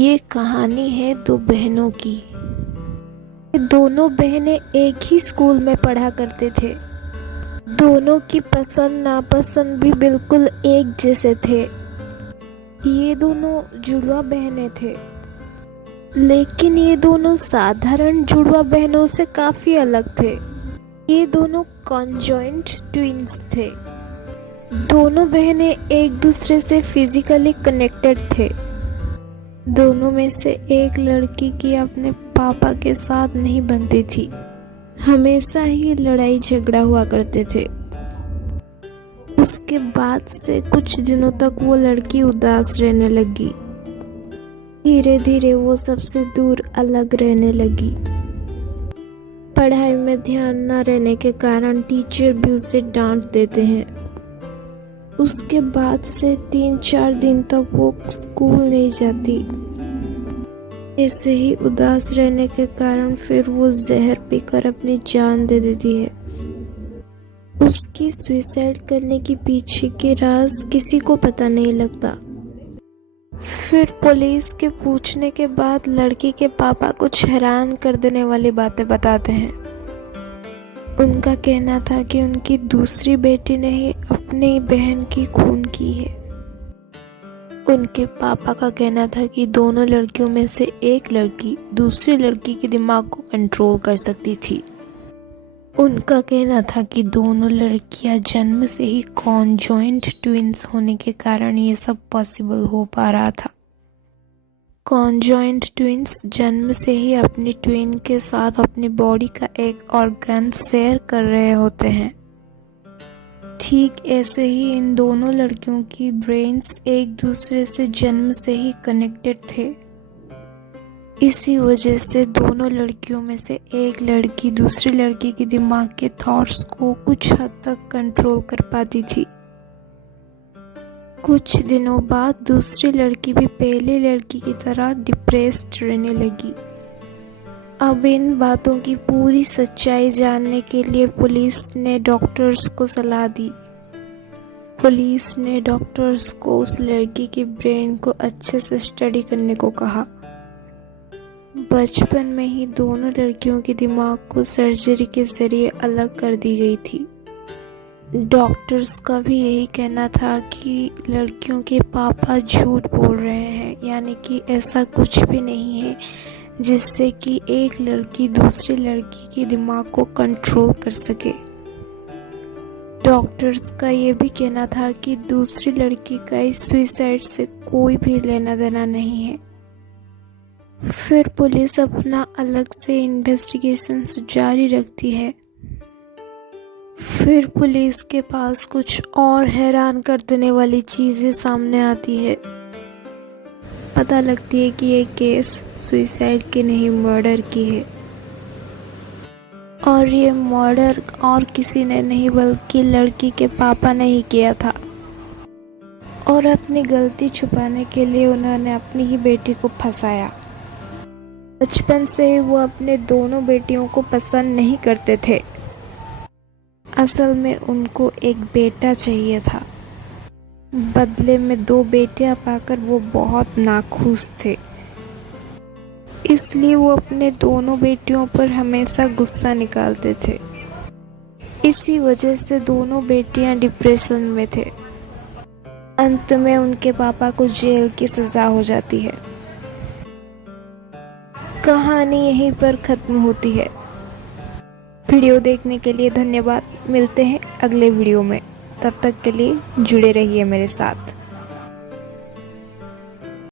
ये कहानी है दो बहनों की। ये दोनों बहनें एक ही स्कूल में पढ़ा करते थे। दोनों की पसंद नापसंद भी बिल्कुल एक जैसे थे। ये दोनों जुड़वा बहनें थे, लेकिन ये दोनों साधारण जुड़वा बहनों से काफ़ी अलग थे। ये दोनों कॉन्जॉइंट ट्विन्स थे। दोनों बहनें एक दूसरे से फिजिकली कनेक्टेड थे। दोनों में से एक लड़की की अपने पापा के साथ नहीं बनती थी। हमेशा ही लड़ाई झगड़ा हुआ करते थे। उसके बाद से कुछ दिनों तक वो लड़की उदास रहने लगी। धीरे धीरे वो सबसे दूर अलग रहने लगी। पढ़ाई में ध्यान न रहने के कारण टीचर भी उसे डांट देते हैं। उसके बाद से 3-4 दिन तक वो स्कूल नहीं जाती। ऐसे ही उदास रहने के कारण फिर वो जहर पीकर अपनी जान दे देती है। उसकी सुसाइड करने के पीछे के राज किसी को पता नहीं लगता। फिर पुलिस के पूछने के बाद लड़की के पापा कुछ हैरान कर देने वाली बातें बताते हैं। उनका कहना था कि उनकी दूसरी बेटी ने ही अपनी बहन की खून की है। उनके पापा का कहना था कि दोनों लड़कियों में से एक लड़की दूसरी लड़की के दिमाग को कंट्रोल कर सकती थी। उनका कहना था कि दोनों लड़कियां जन्म से ही कॉन्जॉइंट ट्विन्स होने के कारण ये सब पॉसिबल हो पा रहा था। कॉन्जॉइंट ट्विन्स जन्म से ही अपनी ट्विन के साथ अपनी बॉडी का एक ऑर्गन शेयर कर रहे होते हैं। ठीक ऐसे ही इन दोनों लड़कियों की ब्रेन्स एक दूसरे से जन्म से ही कनेक्टेड थे। इसी वजह से दोनों लड़कियों में से एक लड़की दूसरी लड़की के दिमाग के थॉट्स को कुछ हद तक कंट्रोल कर पाती थी। कुछ दिनों बाद दूसरी लड़की भी पहली लड़की की तरह डिप्रेस्ड रहने लगी। अब इन बातों की पूरी सच्चाई जानने के लिए पुलिस ने डॉक्टर्स को सलाह दी। पुलिस ने डॉक्टर्स को उस लड़की की ब्रेन को अच्छे से स्टडी करने को कहा। बचपन में ही दोनों लड़कियों के दिमाग को सर्जरी के जरिए अलग कर दी गई थी। डॉक्टर्स का भी यही कहना था कि लड़कियों के पापा झूठ बोल रहे हैं, यानी कि ऐसा कुछ भी नहीं है जिससे कि एक लड़की दूसरी लड़की के दिमाग को कंट्रोल कर सके। डॉक्टर्स का ये भी कहना था कि दूसरी लड़की का इस सुसाइड से कोई भी लेना देना नहीं है। फिर पुलिस अपना अलग से इन्वेस्टिगेशन जारी रखती है। फिर पुलिस के पास कुछ और हैरान कर देने वाली चीज़ें सामने आती है। पता लगती है कि ये केस सुसाइड की नहीं मर्डर की है, और ये मर्डर और किसी ने नहीं बल्कि लड़की के पापा ने ही किया था। और अपनी गलती छुपाने के लिए उन्होंने अपनी ही बेटी को फंसाया। बचपन से ही वो अपने दोनों बेटियों को पसंद नहीं करते थे। असल में उनको एक बेटा चाहिए था। बदले में 2 बेटियां पाकर वो बहुत नाखुश थे। इसलिए वो अपने दोनों बेटियों पर हमेशा गुस्सा निकालते थे। इसी वजह से दोनों बेटियां डिप्रेशन में थे। अंत में उनके पापा को जेल की सज़ा हो जाती है। कहानी यहीं पर ख़त्म होती है। वीडियो देखने के लिए धन्यवाद। मिलते हैं अगले वीडियो में। तब तक के लिए जुड़े रहिए मेरे साथ।